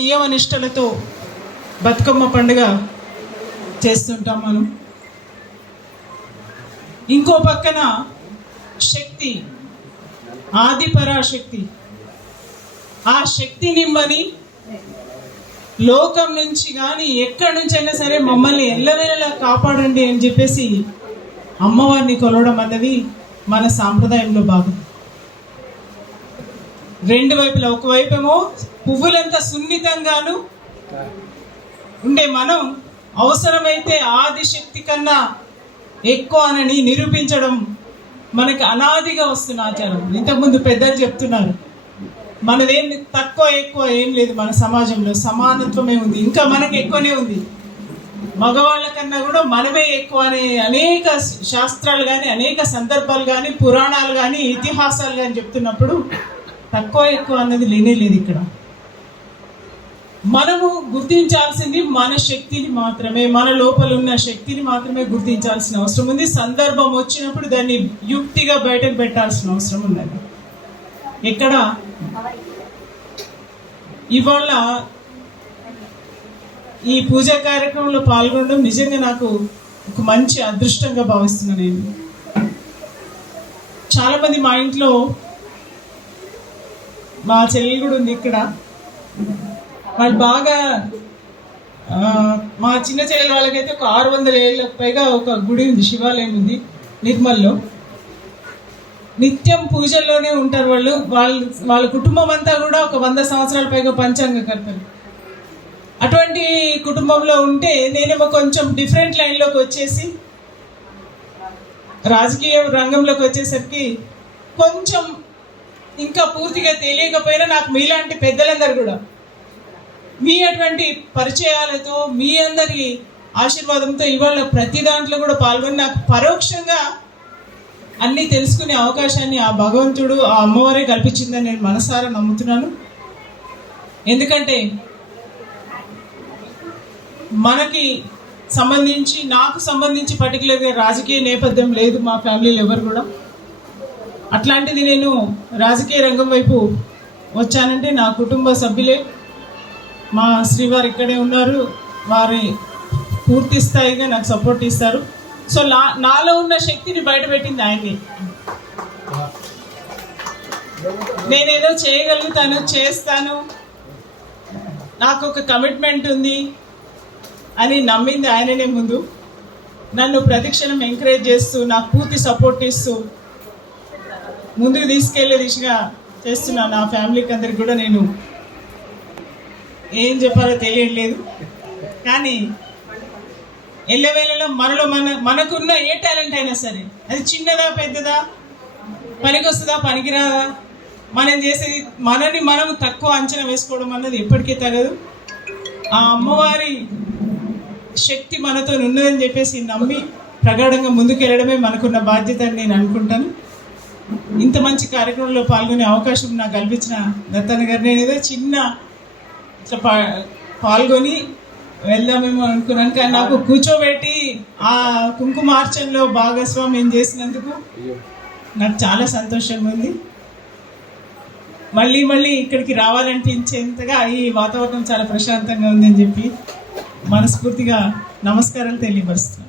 నియమ నిష్టలతో బతుకమ్మ పండుగ చేస్తుంటాం మనం. ఇంకో పక్కన శక్తి, ఆది పరాశక్తి, ఆ శక్తి నిమ్మని లోకం నుంచి కానీ ఎక్కడి నుంచి అయినా సరే మమ్మల్ని ఎల్లవేళలా కాపాడండి అని చెప్పేసి అమ్మవారిని కొలవడం అన్నది మన సాంప్రదాయంలో భాగం. రెండు వైపులా, ఒకవైపేమో పువ్వులంత సున్నితంగాను ఉండే మనం అవసరమైతే ఆదిశక్తి కన్నా ఎక్కువ అని నిరూపించడం మనకి అనాదిగా వస్తున్న ఆచారం. ఇంతకుముందు పెద్దలు చెప్తున్నారు, మనదేం తక్కువ ఎక్కువ ఏం లేదు, మన సమాజంలో సమానత్వమే ఉంది, ఇంకా మనకి ఎక్కువనే ఉంది. మగవాళ్ళ కన్నా కూడా మనమే ఎక్కువ అనే అనేక శాస్త్రాలు కానీ, అనేక సందర్భాలు కానీ, పురాణాలు కానీ, ఇతిహాసాలు కానీ చెప్తున్నప్పుడు తక్కువ ఎక్కువ అన్నది లేనే లేదు. ఇక్కడ మనము గుర్తించాల్సింది మన శక్తిని మాత్రమే, మన లోపల ఉన్న శక్తిని మాత్రమే గుర్తించాల్సిన అవసరం ఉంది. సందర్భం వచ్చినప్పుడు దాన్ని యుక్తిగా బయటకు పెట్టాల్సిన అవసరం ఉందండి. ఇక్కడ ఇవాళ ఈ పూజా కార్యక్రమంలో పాల్గొనడం నిజంగా నాకు ఒక మంచి అదృష్టంగా భావిస్తున్నాను. నేను చాలామంది, మా ఇంట్లో మా చెల్లి కూడా ఉంది ఇక్కడ, వాళ్ళు బాగా మా చిన్న చెల్లెల వాళ్ళకైతే ఒక 600 ఏళ్ళకు పైగా ఒక గుడి ఉంది, శివాలయం ఉంది నిర్మల్లో. నిత్యం పూజల్లోనే ఉంటారు వాళ్ళు. వాళ్ళ కుటుంబం అంతా కూడా ఒక 100 సంవత్సరాల పైగా పంచాంగకర్తలు. అటువంటి కుటుంబంలో ఉంటే నేనేమో కొంచెం డిఫరెంట్ లైన్లోకి వచ్చేసి రాజకీయ రంగంలోకి వచ్చేసరికి కొంచెం ఇంకా పూర్తిగా తెలియకపోయినా నాకు మీలాంటి పెద్దలందరూ కూడా మీ అటువంటి పరిచయాలతో, మీ అందరి ఆశీర్వాదంతో ఇవాళ ప్రతి దాంట్లో కూడా పాల్గొని నాకు పరోక్షంగా అన్నీ తెలుసుకునే అవకాశాన్ని ఆ భగవంతుడు, ఆ అమ్మవారే కల్పించిందని నేను మనసారా నమ్ముతున్నాను. ఎందుకంటే మనకి సంబంధించి, నాకు సంబంధించి పర్టికులర్గా రాజకీయ నేపథ్యం లేదు మా ఫ్యామిలీలో ఎవరు కూడా. అట్లాంటిది నేను రాజకీయ రంగం వైపు వచ్చానంటే నా కుటుంబ సభ్యులే, మా శ్రీవారు ఇక్కడే ఉన్నారు, వారి పూర్తి స్థాయిగా నాకు సపోర్ట్ ఇస్తారు. సో నాలో ఉన్న శక్తిని బయటపెట్టింది ఆయనే. నేనేదో చేయగలుగుతాను, చేస్తాను, నాకు ఒక కమిట్మెంట్ ఉంది అని నమ్మింది ఆయననే. ముందు నన్ను ప్రతిక్షణం ఎంకరేజ్ చేస్తూ, నాకు పూర్తి సపోర్ట్ ఇస్తూ ముందుకు తీసుకెళ్లే దిశగా చేస్తున్నా. నా ఫ్యామిలీకి అందరికి కూడా నేను ఏం చెప్పాలో తెలియట్లేదు, కానీ ఎల్లవేళలో మనలో మనకున్న ఏ టాలెంట్ అయినా సరే, అది చిన్నదా పెద్దదా, పనికొస్తుందా పనికిరాదా, మనం చేసేది, మనని మనం తక్కువ అంచనా వేసుకోవడం అన్నది ఎప్పటికీ తగదు. ఆ అమ్మవారి శక్తి మనతో ఉన్నదని చెప్పేసి నమ్మి ప్రగాఢంగా ముందుకెళ్ళడమే మనకున్న బాధ్యత అని నేను అనుకుంటాను. ఇంత మంచి కార్యక్రమంలో పాల్గొనే అవకాశం నాకు కల్పించిన దత్తన్న గారు, నేను ఏదో చిన్న ఇట్లా పాల్గొని వెళ్దామేమో అనుకున్నాను, కానీ నాకు కూర్చోబెట్టి ఆ కుంకుమార్చనలో భాగస్వామ్యం చేసినందుకు నాకు చాలా సంతోషంగా ఉంది. మళ్ళీ ఇక్కడికి రావాలనిపించేంతగా ఈ వాతావరణం చాలా ప్రశాంతంగా ఉందని చెప్పి మనస్ఫూర్తిగా నమస్కారాలు తెలియపరుస్తున్నాను.